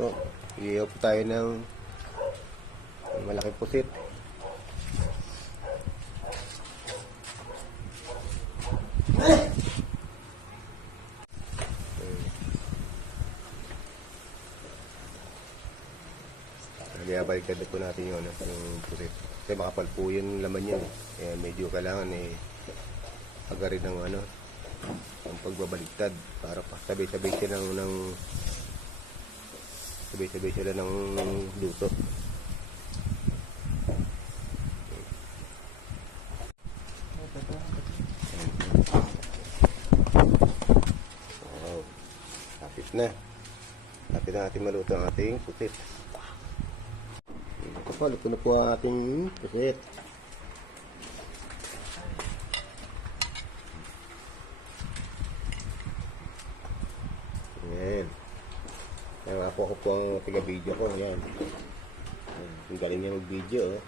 So, iihaw po tayo ng malaking pusit. Balikan po natin yung pusit. Kasi makapal po yung laman yun. Kaya medyo kailangan agarin ng ang pagbabaliktad para pa sabay-sabay sila ng luto. Wow, lapit na natin maluto ang ating pusit. Luto na po ang ating pusit. Ayan. Ako po ang taga-video ko. Ayan. Ang galing niya mag-video.